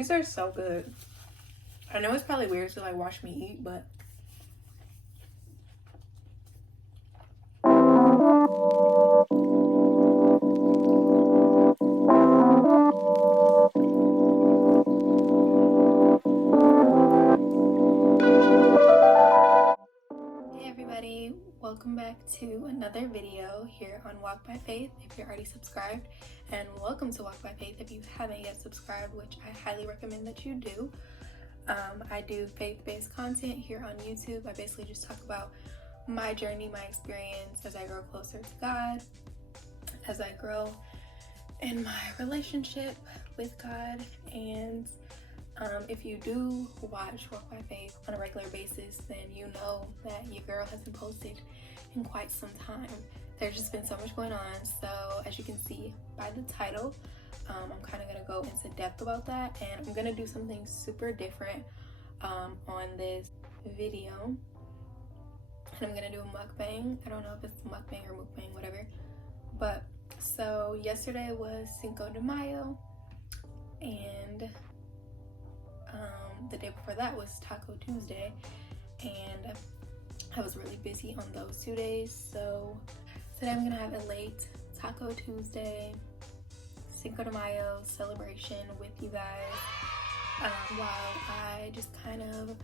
These are so good. I know it's probably weird to like watch me eat, but hey everybody, welcome back to another video here on Walk by Faith if you're already subscribed, and welcome to Walk by Faith if you haven't yet subscribed, which I highly recommend that you do. I do faith-based content here on YouTube. I basically just talk about my journey, my experience as I grow closer to God, as I grow in my relationship with God. And if you do watch Walk by Faith on a regular basis, then you know that your girl hasn't posted in quite some time. There's just been so much going on. So as you can see by the title, I'm kind of going to go into depth about that, and I'm going to do something super different on this video. And I'm going to do a mukbang. I don't know if it's mukbang or mukbang, whatever. But so yesterday was Cinco de Mayo, and the day before that was Taco Tuesday, and I was really busy on those 2 days. So today I'm going to have a late Taco Tuesday Cinco de Mayo celebration with you guys, while I just kind of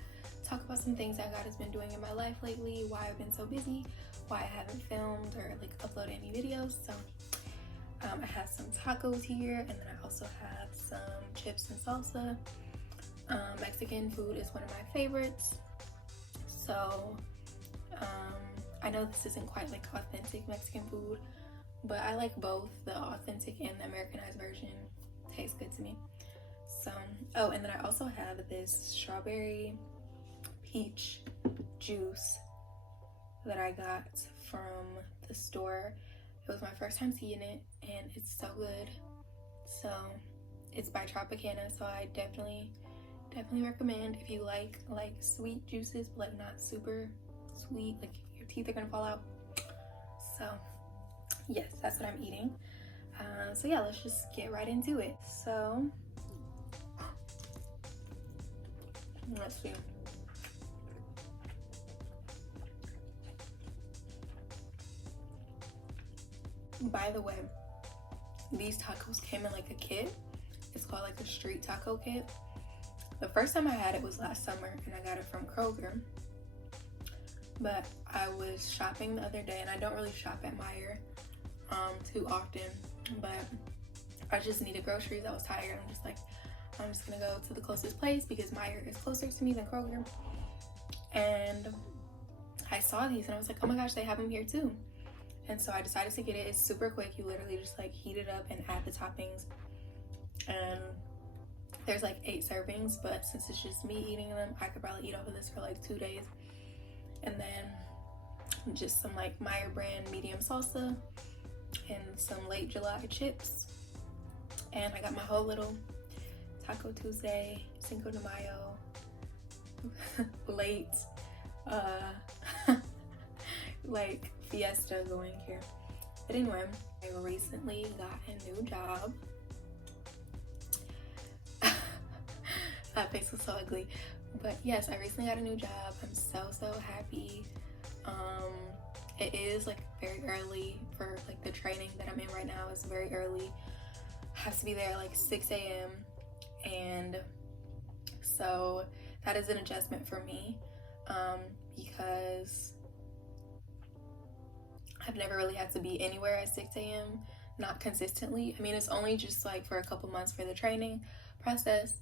talk about some things that God has been doing in my life lately, why I've been so busy, why I haven't filmed or like uploaded any videos. So I have some tacos here, and then I also have some chips and salsa. Mexican food is one of my favorites, so I know this isn't quite like authentic Mexican food, but I like both. The authentic and the Americanized version tastes good to me. So, oh, and then I also have this strawberry peach juice that I got from the store. It was my first time seeing it, and it's so good. So it's by Tropicana, so I definitely recommend if you like sweet juices, but like not super sweet, like your teeth are gonna fall out. So yes, that's what I'm eating. So yeah, let's just get right into it. So let's see. By the way, these tacos came in like a kit. It's called like a street taco kit. The first time I had it was last summer, and I got it from Kroger. But I was shopping the other day, and I don't really shop at Meijer too often, but I just needed groceries. I was tired. I'm just like, I'm just gonna go to the closest place because Meijer is closer to me than Kroger. And I saw these, and I was like, oh my gosh, they have them here too. And so I decided to get it. It's super quick. You literally just like heat it up and add the toppings. And there's like 8 servings, but since it's just me eating them, I could probably eat over this for like 2 days. And then just some like Meijer brand medium salsa and some late July chips. And I got my whole little Taco Tuesday, Cinco de Mayo, late, like fiesta going here. But anyway, I recently got a new job. That face was so ugly. But yes, I recently got a new job. I'm so happy. It is like very early for like the training that I'm in right now. It's very early. I have to be there like 6 a.m. and so that is an adjustment for me, because I've never really had to be anywhere at 6 a.m. not consistently. I mean, it's only just like for a couple months for the training process.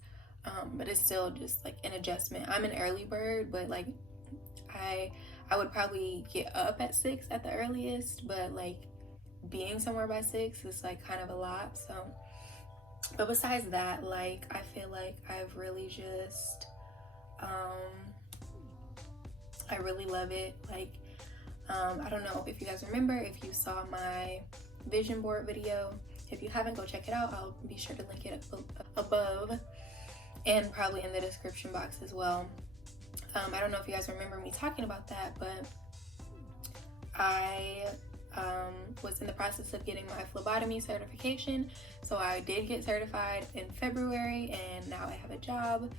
But it's still just like an adjustment. I'm an early bird, but like I would probably get up at 6 at the earliest, but like being somewhere by 6 is like kind of a lot. So, but besides that, like I feel like I've really just I really love it. Like I don't know if you guys remember, if you saw my vision board video. If you haven't, go check it out. I'll be sure to link it up above and probably in the description box as well. I don't know if you guys remember me talking about that, but I was in the process of getting my phlebotomy certification. So I did get certified in February, and now I have a job,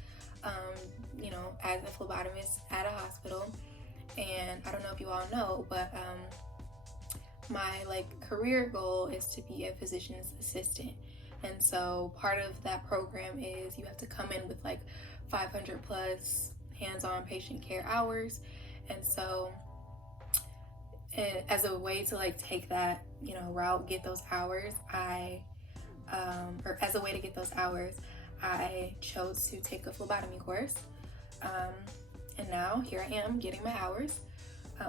you know, as a phlebotomist at a hospital. And I don't know if you all know, but my like career goal is to be a physician's assistant. And so part of that program is you have to come in with like 500 plus hands-on patient care hours. And so as a way to like take that, you know, route, get those hours, or as a way to get those hours, I chose to take a phlebotomy course. And now here I am getting my hours.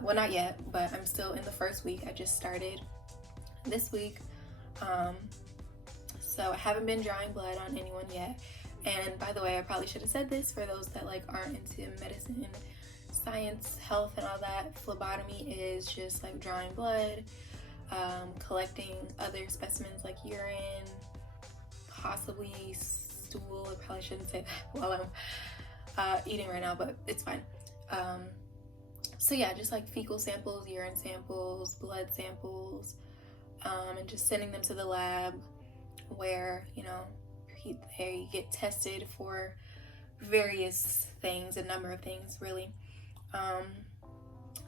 Well, not yet, but I'm still in the first week. I just started this week. So I haven't been drawing blood on anyone yet. And by the way, I probably should have said this for those that like aren't into medicine, science, health, and all that. Phlebotomy is just like drawing blood, collecting other specimens like urine, possibly stool. I probably shouldn't say that while I'm eating right now, but it's fine. So yeah, just like fecal samples, urine samples, blood samples, and just sending them to the lab where, you know, they get tested for various things, a number of things really.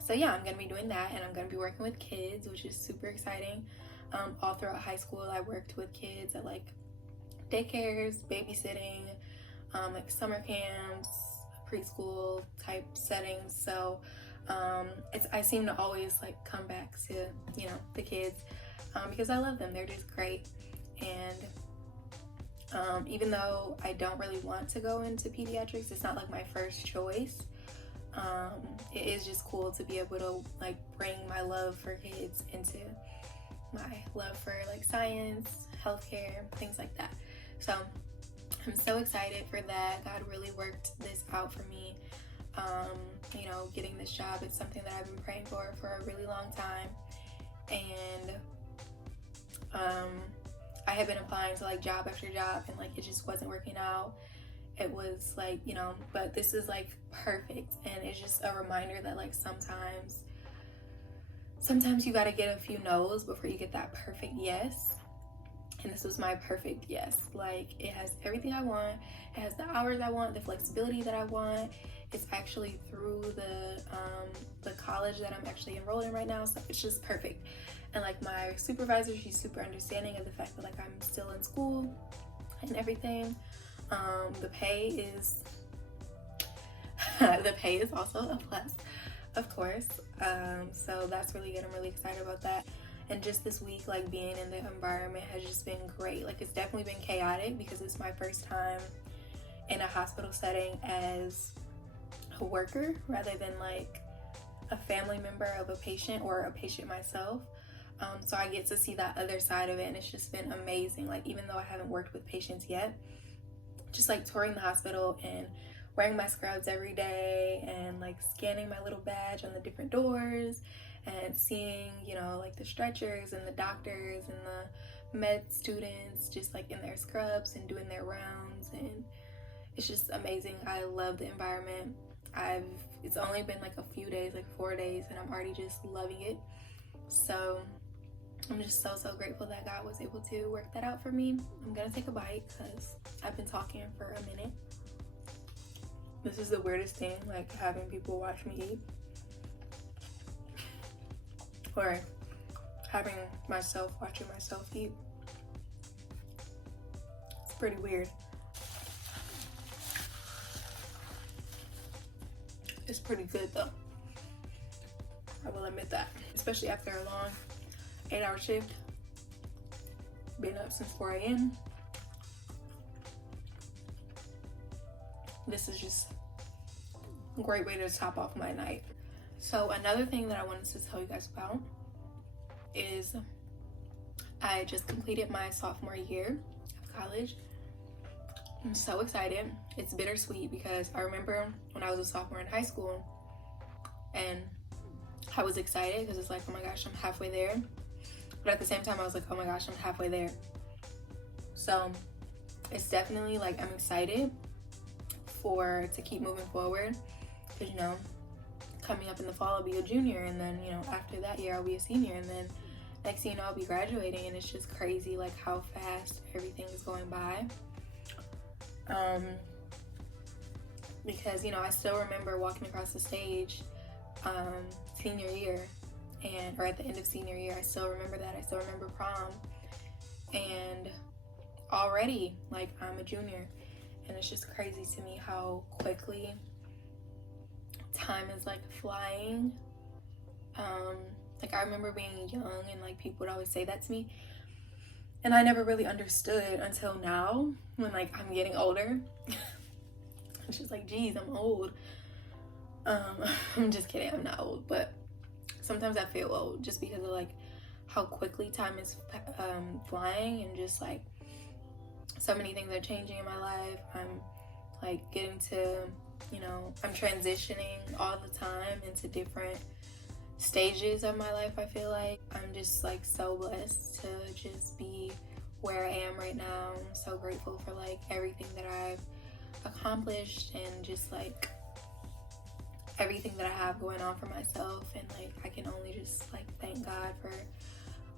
So yeah, I'm gonna be doing that, and I'm gonna be working with kids, which is super exciting. All throughout high school, I worked with kids at like daycares, babysitting, like summer camps, preschool type settings. So I seem to always like come back to, you know, the kids, because I love them. They're just great. And even though I don't really want to go into pediatrics, it's not like my first choice. It is just cool to be able to like bring my love for kids into my love for like science, healthcare, things like that. So I'm so excited for that. God really worked this out for me. You know, getting this job, it's something that I've been praying for a really long time. And I have been applying to like job after job, and like it just wasn't working out. It was like, you know, but this is like perfect. And it's just a reminder that like sometimes you got to get a few no's before you get that perfect yes. And this was my perfect yes. Like, it has everything I want. It has the hours I want, the flexibility that I want. It's actually through the college that I'm actually enrolled in right now. So it's just perfect. And like my supervisor, she's super understanding of the fact that like I'm still in school and everything. The pay is also a plus, of course. So that's really good. I'm really excited about that. And just this week, like being in the environment has just been great. Like, it's definitely been chaotic because it's my first time in a hospital setting as a worker rather than like a family member of a patient or a patient myself. So I get to see that other side of it, and it's just been amazing. Like, even though I haven't worked with patients yet, just like touring the hospital and wearing my scrubs every day and like scanning my little badge on the different doors and seeing, you know, like the stretchers and the doctors and the med students just like in their scrubs and doing their rounds, and it's just amazing. I love the environment. It's only been like a few days, like 4 days, and I'm already just loving it. So I'm just so grateful that God was able to work that out for me. I'm gonna take a bite because I've been talking for a minute. This is the weirdest thing, like having people watch me eat, or having myself watching myself eat. It's pretty weird. It's pretty good though, I will admit that, especially after a long 8-hour shift, been up since 4 a.m. This is just a great way to top off my night. So another thing that I wanted to tell you guys about is I just completed my sophomore year of college. I'm so excited. It's bittersweet because I remember when I was a sophomore in high school and I was excited because it's like, oh my gosh, I'm halfway there. But at the same time, I was like, oh my gosh, I'm halfway there. So it's definitely like, I'm excited to keep moving forward, because, you know, coming up in the fall I'll be a junior, and then, you know, after that year I'll be a senior, and then next thing you know, I'll be graduating, and it's just crazy like how fast everything is going by. Because, you know, I still remember walking across the stage senior year, or at the end of senior year. I still remember that. I still remember prom, and already like I'm a junior, and it's just crazy to me how quickly time is like flying. Like I remember being young, and like people would always say that to me, and I never really understood until now when like I'm getting older. It's just like, geez, I'm old. I'm just kidding, I'm not old, but sometimes I feel old just because of like how quickly time is flying, and just like so many things are changing in my life. I'm like getting to, you know, I'm transitioning all the time into different stages of my life. I feel like I'm just like so blessed to just be where I am right now. I'm so grateful for like everything that I've accomplished, and just like everything that I have going on for myself. And like I can only just like thank God for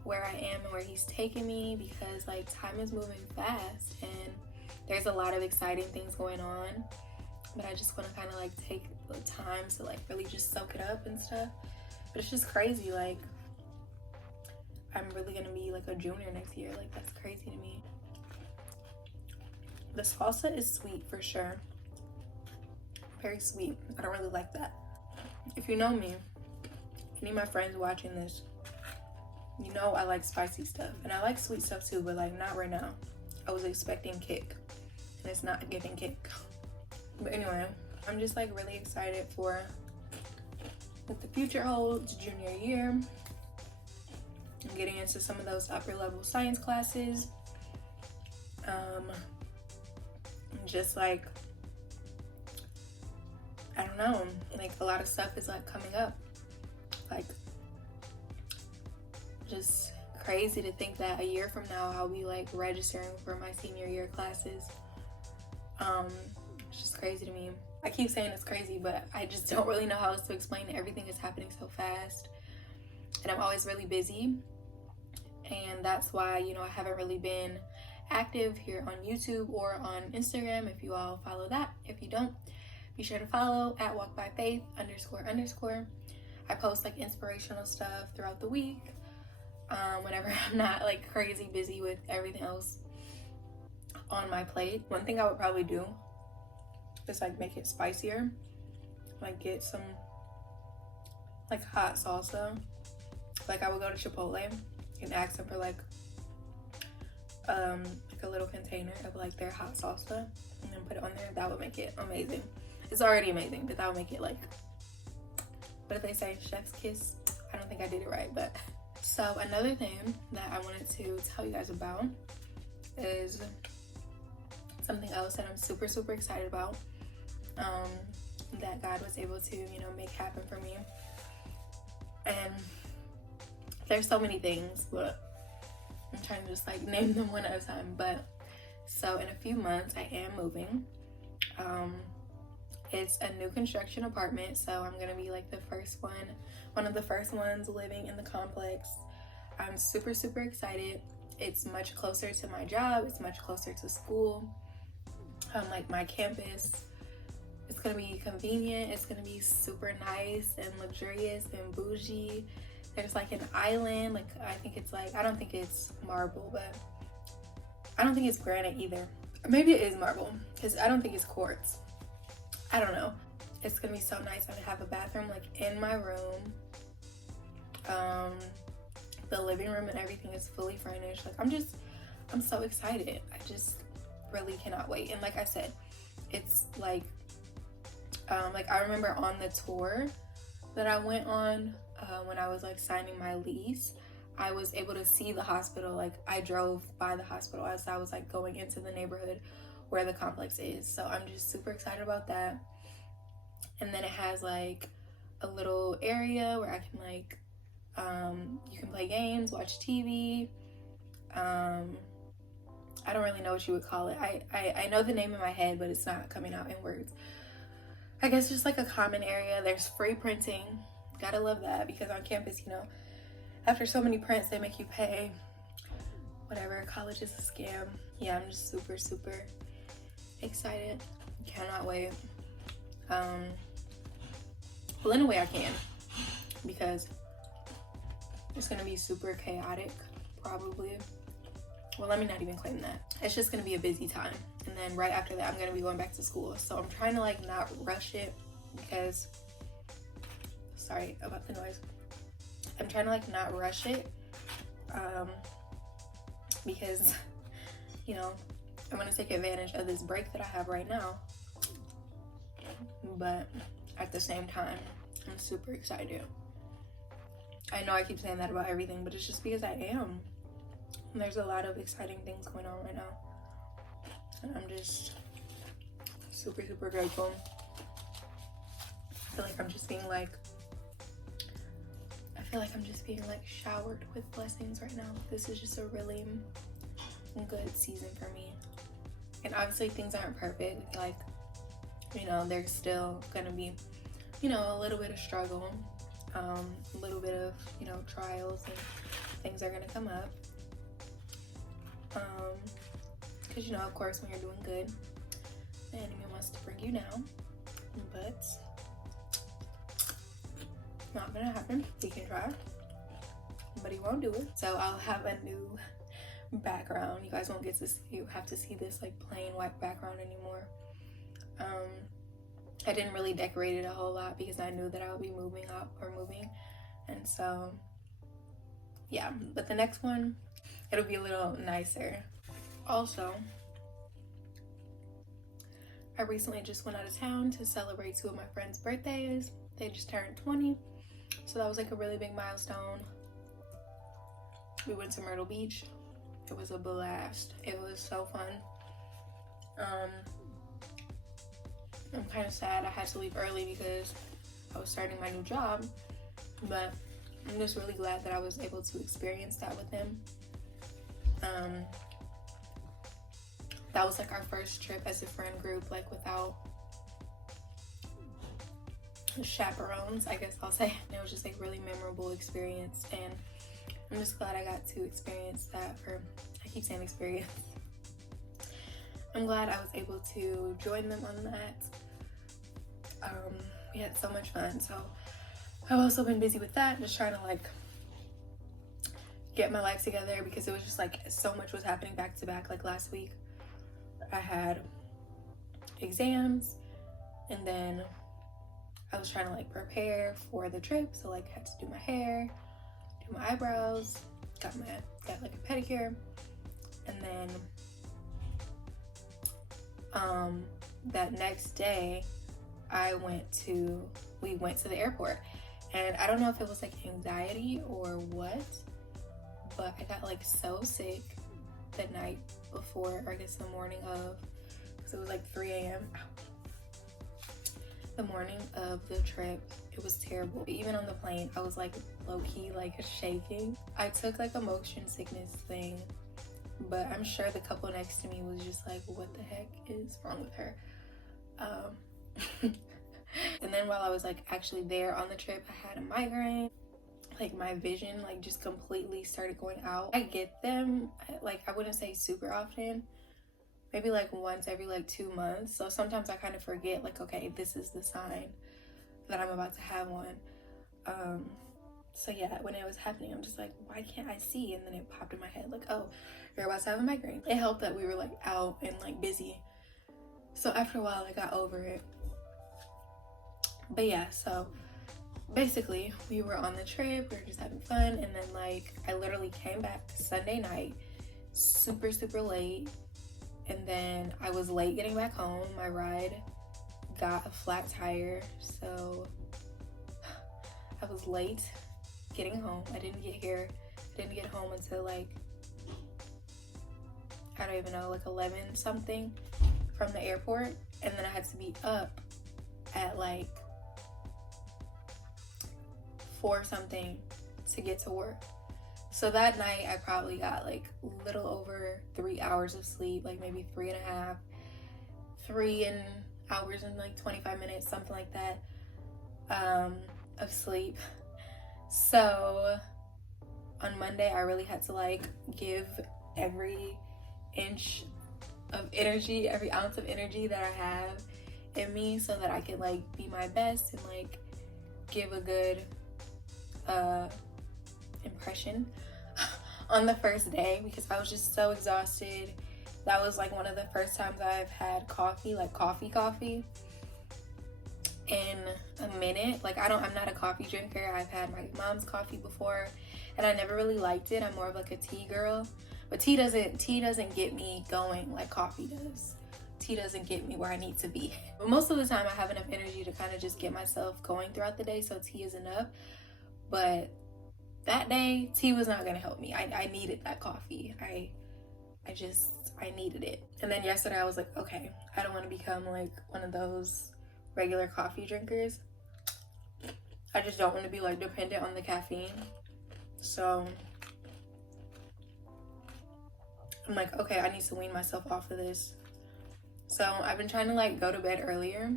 where I am and where he's taken me, because like time is moving fast and there's a lot of exciting things going on, but I just want to kind of like take the time to like really just soak it up and stuff. But it's just crazy, like I'm really gonna be like a junior next year. Like that's crazy to me. The salsa is sweet for sure, very sweet. I don't really like that. If you know me, any of my friends watching this, you know I like spicy stuff, and I like sweet stuff too, but like not right now. I was expecting kick, and it's not giving kick. But anyway, I'm just like really excited for what the future holds. Junior year, I'm getting into some of those upper level science classes. Just like, I don't know, like a lot of stuff is like coming up. Like just crazy to think that a year from now I'll be like registering for my senior year classes. It's just crazy to me. I keep saying it's crazy, but I just don't really know how else to explain it. Everything is happening so fast, and I'm always really busy, and that's why, you know, I haven't really been active here on YouTube or on Instagram. If you all follow that, if you don't, be sure to follow at walkbyfaith__. I post like inspirational stuff throughout the week, whenever I'm not like crazy busy with everything else on my plate. One thing I would probably do is like make it spicier, like get some like hot salsa. Like I would go to Chipotle and ask them for like a little container of like their hot salsa, and then put it on there. That would make it amazing. It's already amazing, but that would make it like, what did they say, chef's kiss? I don't think I did it right. But so another thing that I wanted to tell you guys about is something else that I'm super excited about, that God was able to, you know, make happen for me. And there's so many things, but I'm trying to just like name them one at a time. But so in a few months I am moving. It's a new construction apartment, so I'm gonna be like one of the first ones living in the complex. I'm super excited. It's much closer to my job, it's much closer to school, like my campus. It's gonna be convenient, it's gonna be super nice and luxurious and bougie. There's like an island, like I think it's like, I don't think it's marble, but I don't think it's granite either. Maybe it is marble, because I don't think it's quartz. I don't know. It's gonna be so nice. I'm gonna have a bathroom like in my room. The living room and everything is fully furnished. Like I'm so excited. I just really cannot wait. And like I said, it's like I remember on the tour that I went on, when I was like signing my lease, I was able to see the hospital. Like I drove by the hospital as I was like going into the neighborhood where the complex is. So I'm just super excited about that. And then it has like a little area where I can like, you can play games, watch TV. I don't really know what you would call it. I know the name in my head, but it's not coming out in words. I guess just like a common area. There's free printing. Gotta love that, because on campus, you know, after so many prints, they make you pay whatever. College is a scam. Yeah, I'm just super, super excited. Cannot wait. Well, in a way I can, because it's gonna be super chaotic, probably. Well, let me not even claim that. It's just gonna be a busy time. And then right after that, I'm gonna be going back to school. So I'm trying to like not rush it, because, sorry about the noise. I'm trying to like not rush it, because, you know, I want to take advantage of this break that I have right now. But at the same time, I'm super excited. I know I keep saying that about everything, but it's just because I am. And there's a lot of exciting things going on right now. And I'm just super, super grateful. I feel like I'm just being like, showered with blessings right now. This is just a really good season for me. And obviously things aren't perfect. Like, you know, there's still gonna be, you know, a little bit of struggle, a little bit of, you know, trials, and things are gonna come up. Because, you know, of course, when you're doing good, the enemy wants to bring you down, but not gonna happen. He can try, but he won't do it. So I'll have a new background. You guys won't get to see, you have to see this like plain white background anymore. I didn't really decorate it a whole lot because I knew that I would be moving, and so yeah. But the next one, it'll be a little nicer. Also, I recently just went out of town to celebrate 2 of my friends' birthdays. They just turned 20, so that was like a really big milestone. We went to Myrtle Beach. It was a blast. It was so fun. I'm kind of sad I had to leave early because I was starting my new job, but I'm just really glad that I was able to experience that with them. That was like our first trip as a friend group, like without chaperones, I guess I'll say. And it was just like really memorable experience, and I'm just glad I got to experience that. Or I keep saying experience. I'm glad I was able to join them on that. We had so much fun. So I've also been busy with that, just trying to like get my life together, because it was just like so much was happening back to back. Like last week I had exams, and then I was trying to like prepare for the trip, so like had to do my hair, do my eyebrows, got like a pedicure, and then that next day we went to the airport, and I don't know if it was like anxiety or what, but I got like so sick the night before, or I guess the morning of, because it was like 3 a.m. The morning of the trip. It was terrible. Even on the plane, I was like low-key like shaking. I took like a motion sickness thing, but I'm sure the couple next to me was just like, what the heck is wrong with her? And then while I was like actually there on the trip, I had a migraine. Like my vision like just completely started going out. I get them, like I wouldn't say super often, maybe like once every like 2 months. So sometimes I kind of forget, like, okay, this is the sign that I'm about to have one. So yeah, when it was happening, I'm just like, why can't I see? And then it popped in my head like, oh, you're about to have a migraine. It helped that we were like out and like busy. So after a while I got over it. But yeah, so basically we were on the trip, we were just having fun, and then like I literally came back Sunday night super, super late. And then I was late getting back home. My ride got a flat tire, so I was late getting home. I didn't get home until like, I don't even know, like 11 something from the airport. And then I had to be up at like 4 something to get to work. So that night I probably got like a little over 3 hours of sleep, like maybe 3.5, 3 hours and like 25 minutes, something like that, of sleep. So on Monday, I really had to like give every inch of energy, every ounce of energy that I have in me so that I could like be my best and like give a good impression on the first day, because I was just so exhausted. That was like one of the first times I've had coffee, like coffee in a minute. Like I'm not a coffee drinker. I've had my mom's coffee before and I never really liked it. I'm more of like a tea girl, but tea doesn't get me going like coffee does. Tea doesn't get me where I need to be. But most of the time I have enough energy to kind of just get myself going throughout the day, so tea is enough. But that day, tea was not gonna help me. I needed that coffee. I needed it. And then yesterday I was like, okay, I don't want to become like one of those regular coffee drinkers. I just don't want to be like dependent on the caffeine. So I'm like, okay, I need to wean myself off of this. So I've been trying to like go to bed earlier.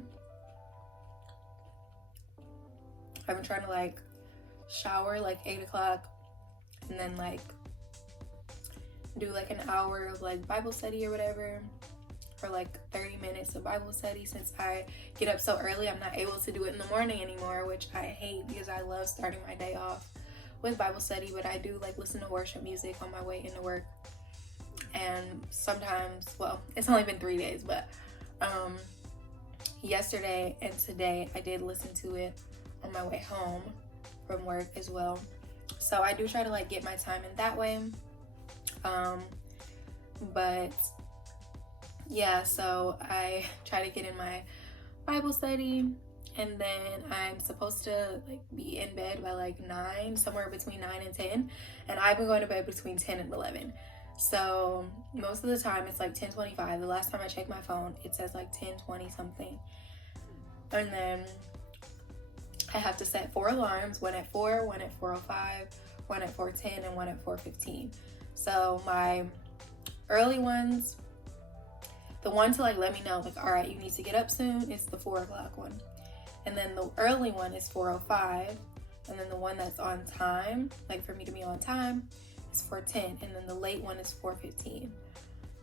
I've been trying to like shower like 8 o'clock and then like do like an hour of like Bible study or whatever, or like 30 minutes of Bible study. Since I get up so early, I'm not able to do it in the morning anymore, which I hate because I love starting my day off with Bible study. But I do like listen to worship music on my way into work. And sometimes, well, it's only been 3 days, but yesterday and today I did listen to it on my way home from work as well. So I do try to like get my time in that way. But yeah, so I try to get in my Bible study, and then I'm supposed to like be in bed by like 9, somewhere between 9 and 10, and I've been going to bed between 10 and 11. So most of the time it's like 10:25. The last time I checked my phone, it says like 10:20 something. And then I have to set 4 alarms, one at 4, one at 4:05, one at 4:10, and one at 4:15. So my early ones, the one to like let me know like, all right, you need to get up soon, is the 4 o'clock one. And then the early one is 4:05. And then the one that's on time, like for me to be on time, is 4:10. And then the late one is 4:15.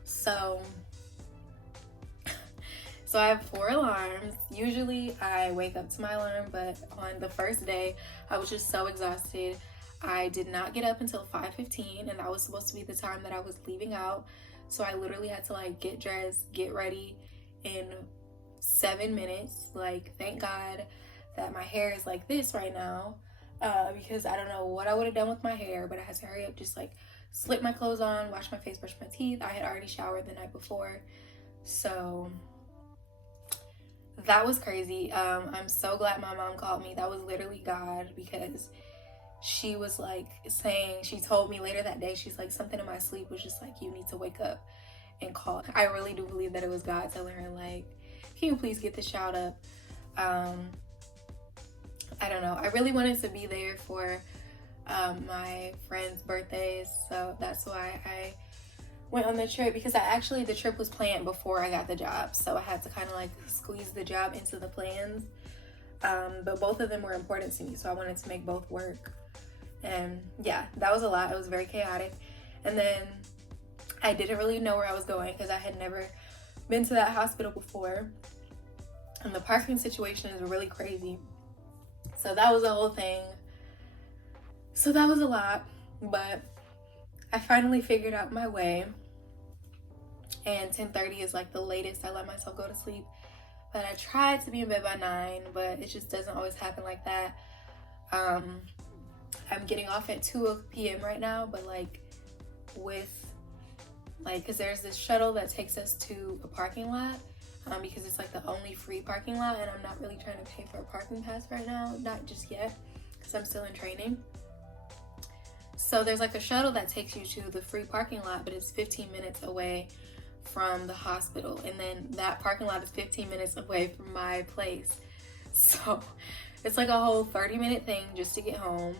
So I have 4 alarms. Usually I wake up to my alarm, but on the first day, I was just so exhausted. I did not get up until 5:15, and that was supposed to be the time that I was leaving out. So I literally had to like get dressed, get ready in 7 minutes. Like, thank God that my hair is like this right now, because I don't know what I would have done with my hair, but I had to hurry up, just like slip my clothes on, wash my face, brush my teeth. I had already showered the night before. So that was crazy. I'm so glad my mom called me. That was literally God, because she was like saying, she told me later that day, she's like, something in my sleep was just like, you need to wake up and call. I really do believe that it was God telling her like, can you please get the shout up? I don't know. I really wanted to be there for my friends' birthdays, so that's why I went on the trip, because the trip was planned before I got the job, so I had to kind of like squeeze the job into the plans. But both of them were important to me, so I wanted to make both work. And yeah, that was a lot. It was very chaotic. And then I didn't really know where I was going, because I had never been to that hospital before, and the parking situation is really crazy. So that was a whole thing. So that was a lot, but I finally figured out my way, and 10:30 is like the latest I let myself go to sleep. But I tried to be in bed by 9, but it just doesn't always happen like that. I'm getting off at 2 p.m. right now, but like because there's this shuttle that takes us to a parking lot, because it's like the only free parking lot, and I'm not really trying to pay for a parking pass right now, not just yet, because I'm still in training. So there's like a shuttle that takes you to the free parking lot, but it's 15 minutes away from the hospital, and then that parking lot is 15 minutes away from my place. So it's like a whole 30-minute thing just to get home.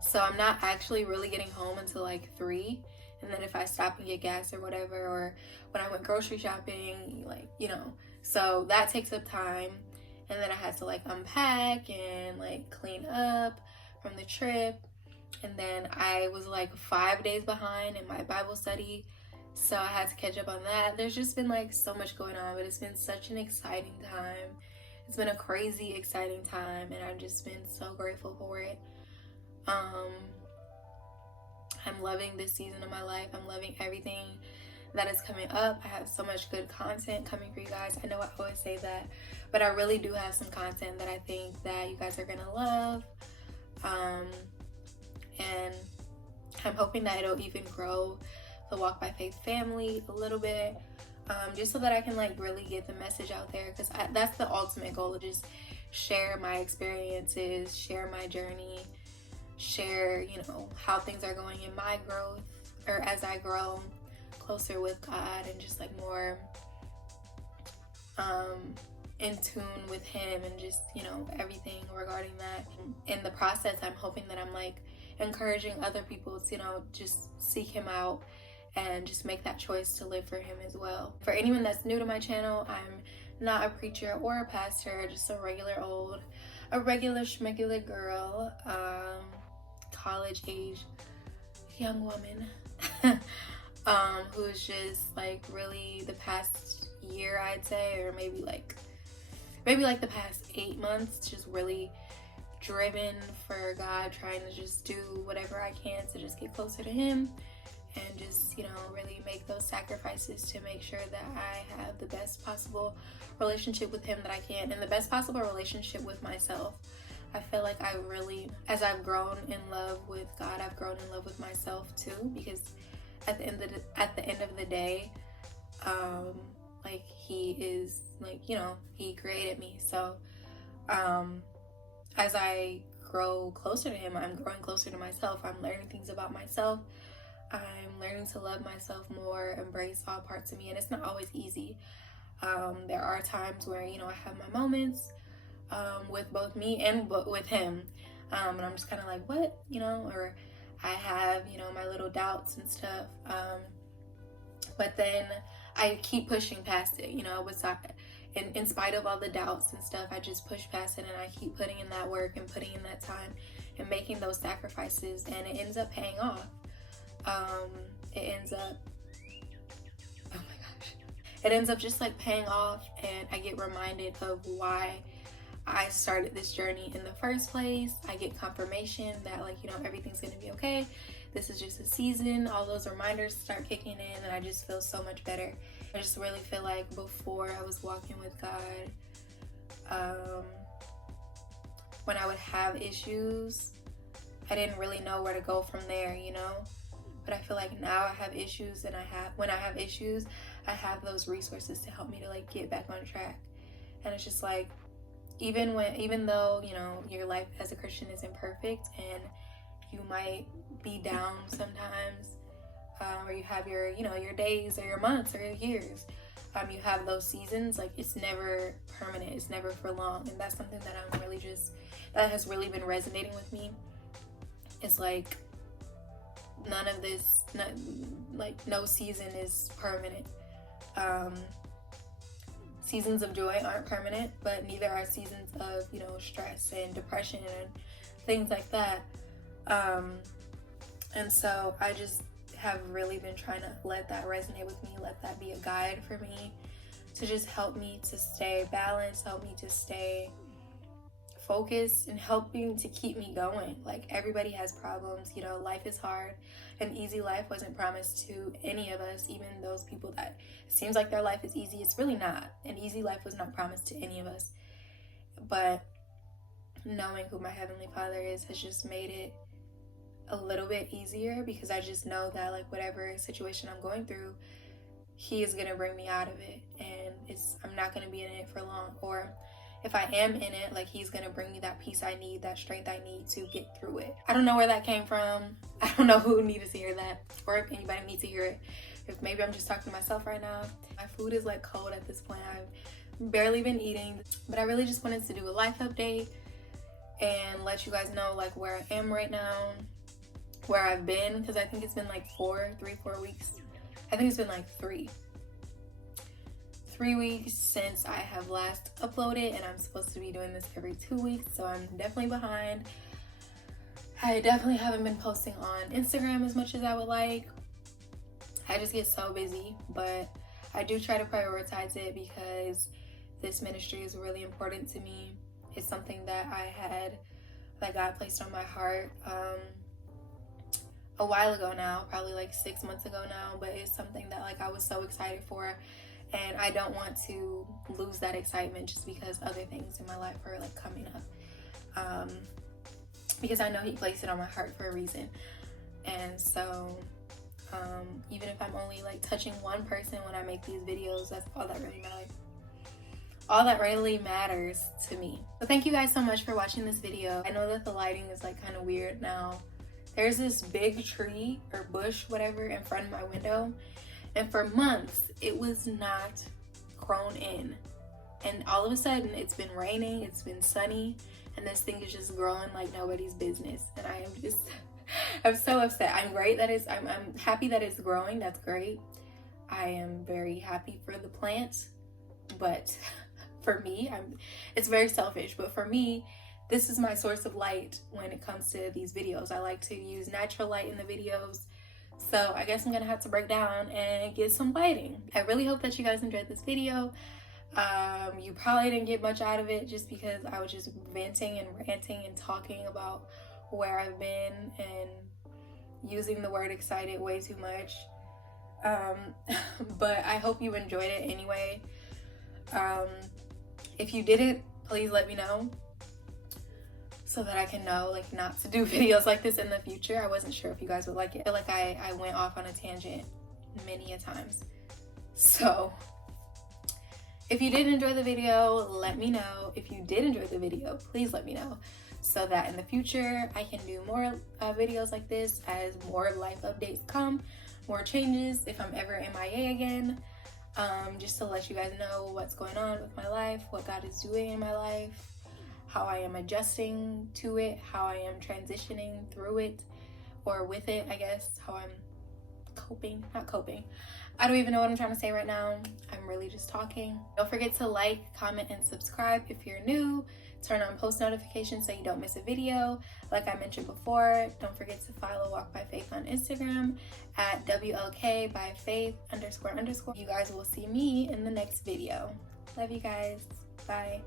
So I'm not actually really getting home until like 3, and then if I stop and get gas or whatever, or when I went grocery shopping, like, you know, so that takes up time. and then I had to like unpack and like clean up from the trip. And then I was like 5 days behind in my Bible study, so I had to catch up on that. There's just been like so much going on, but it's been such an exciting time. It's been a crazy exciting time, and I've just been so grateful for it. I'm loving this season of my life. I'm loving everything that is coming up. I have so much good content coming for you guys. I know I always say that, but I really do have some content that I think that you guys are gonna love. And I'm hoping that it'll even grow the Walk by Faith family a little bit, just so that I can like really get the message out there, because that's the ultimate goal, to just share my experiences, share my journey, share, you know, how things are going in my growth, or as I grow closer with God, and just like more in tune with Him, and just, you know, everything regarding that. In the process, I'm hoping that I'm like encouraging other people to, you know, just seek Him out and just make that choice to live for Him as well. For anyone that's new to my channel, I'm not a preacher or a pastor, just a regular schmegular girl, college age young woman, who's just like really the past year, I'd say, or maybe like the past 8 months, just really driven for God, trying to just do whatever I can to just get closer to Him, and just, you know, really make those sacrifices to make sure that I have the best possible relationship with Him that I can, and the best possible relationship with myself. I feel like I really, as I've grown in love with God, I've grown in love with myself too, because at the end of the day, like He is like, you know, He created me. So as I grow closer to Him, I'm growing closer to myself. I'm learning things about myself. I'm learning to love myself more, embrace all parts of me, and it's not always easy. There are times where, you know, I have my moments with both me and with Him, and I'm just kind of like, what, you know, or I have, you know, my little doubts and stuff, but then I keep pushing past it, you know. In spite of all the doubts and stuff, I just push past it, and I keep putting in that work and putting in that time and making those sacrifices, and it ends up paying off. It ends up just like paying off, and I get reminded of why I started this journey in the first place. I get confirmation that, like, you know, everything's gonna be okay. This is just a season. All those reminders start kicking in, and I just feel so much better. I just really feel like before I was walking with God, when I would have issues, I didn't really know where to go from there, you know. But I feel like now I have issues, and when I have issues, I have those resources to help me to like get back on track. And it's just like, even though, you know, your life as a Christian isn't perfect, and you might be down sometimes, or you have your, you know, your days or your months or your years, you have those seasons. Like, it's never permanent, it's never for long. And that's something that has really been resonating with me. It's like, no season is permanent. Seasons of joy aren't permanent, but neither are seasons of, you know, stress and depression and things like that. And so I just have really been trying to let that resonate with me, let that be a guide for me, to just help me to stay balanced, help me to stay focused, and helping to keep me going. Like, everybody has problems, you know, life is hard. An easy life wasn't promised to any of us, even those people that it seems like their life is easy. It's really not. An easy life was not promised to any of us. But knowing who my Heavenly Father is has just made it a little bit easier, because I just know that, like, whatever situation I'm going through, He is gonna bring me out of it, and I'm not gonna be in it for long. Or if I am in it, like, He's gonna bring me that peace I need, that strength I need to get through it. I don't know where that came from. I don't know who needed to hear that, or if anybody needs to hear it. If maybe I'm just talking to myself right now. My food is like cold at this point. I've barely been eating, but I really just wanted to do a life update and let you guys know, like, where I am right now, where I've been, because I think it's been like 4 weeks. I think it's been like 3 3 weeks since I have last uploaded, and I'm supposed to be doing this every 2 weeks, so I'm definitely behind. I definitely haven't been posting on Instagram as much as I would like. I just get so busy, but I do try to prioritize it because this ministry is really important to me. It's something that God placed on my heart a while ago now, probably like 6 months ago now, but it's something that like I was so excited for, and I don't want to lose that excitement just because other things in my life are like coming up, because I know he placed it on my heart for a reason. And so even if I'm only like touching one person when I make these videos, that's all that really matters. All that really matters to me. So thank you guys so much for watching this video. I know that the lighting is like kind of weird now. There's this big tree or bush, whatever, in front of my window, and for months it was not grown in, and all of a sudden it's been raining, it's been sunny, and this thing is just growing like nobody's business, and I am just I'm so upset. I'm happy that it's growing. That's great. I am very happy for the plant, but for me, it's very selfish, but for me, this is my source of light when it comes to these videos. I like to use natural light in the videos, so I guess I'm gonna have to break down and get some lighting. I really hope that you guys enjoyed this video. You probably didn't get much out of it just because I was just venting and ranting and talking about where I've been and using the word excited way too much. But I hope you enjoyed it anyway. If you didn't, please let me know so that I can know like not to do videos like this in the future. I wasn't sure if you guys would like it. I feel like I went off on a tangent many a times. So if you did enjoy the video, let me know. If you did enjoy the video, please let me know so that in the future I can do more videos like this as more life updates come, more changes if I'm ever MIA again. Just to let you guys know what's going on with my life, what God is doing in my life, how I am adjusting to it, how I am transitioning through it, or with it, I guess, how I'm not coping. I don't even know what I'm trying to say right now. I'm really just talking. Don't forget to like, comment, and subscribe if you're new. Turn on post notifications so you don't miss a video. Like I mentioned before, don't forget to follow Walk by Faith on Instagram at WLKbyfaith__. You guys will see me in the next video. Love you guys. Bye.